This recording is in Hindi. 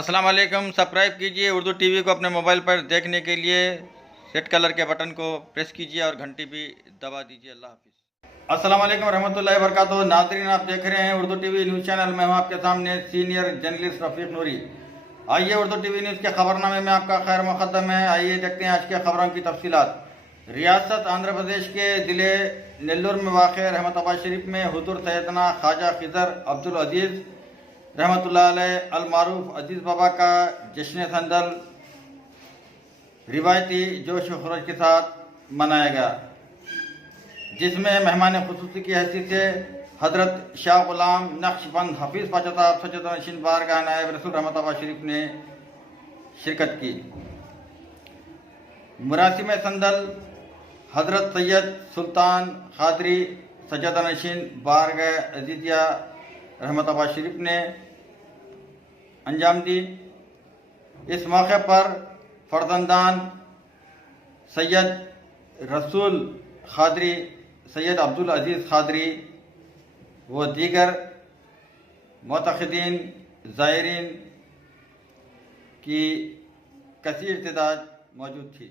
अस्सलाम वालेकुम। सब्सक्राइब कीजिए उर्दू टीवी को अपने मोबाइल पर देखने के लिए रेड कलर के बटन को प्रेस कीजिए और घंटी भी दबा दीजिए। अल्लाह हाफिज़। अस्सलाम वालेकुम रहमतुल्लाहि व बरकातुहू। नाज़रीन, आप देख रहे हैं उर्दू टीवी न्यूज़ चैनल में हूं आपके सामने सीनियर जर्नलिस्ट रफ़ीक नूरी। आइए उर्दू टीवी न्यूज़ के खबरनामे में आपका खैर मुक़द्दम है। आइए देखते हैं आज के खबरों की तफसीलात। रियासत आंध्र प्रदेश के ज़िले नेल्लोर में वाक़ रहमताबाद शरीफ में हुज़ूर सैयदना ख्वाजा खिज़र अब्दुल अज़ीज़ रहमतुल्लाह अलैह अल मारूफ अजीज़ बाबा का जश्न संदल रिवायती जोश व खरोश के साथ मनाया गया, जिसमें मेहमान खुसूसी की हैसियत से हज़रत शाह गुलाम नक्शबंद हफीज़ पाचा साहब सज्जद नशीन बारगाह नायब रसूल रहमताबाद शरीफ ने शिरकत की। मुरासिम संदल हज़रत सैयद सुल्तान खादरी सज्जद नशीन बारगाह अजीजिया रहमताबाद शरीफ ने अंजाम दी। इस मौके पर फर्जंदान सैयद रसूल खादरी, सैयद अब्दुल अजीज़ खादरी व दीगर मुतक़िदीन ज़ायरीन की कसीर तादाद मौजूद थी।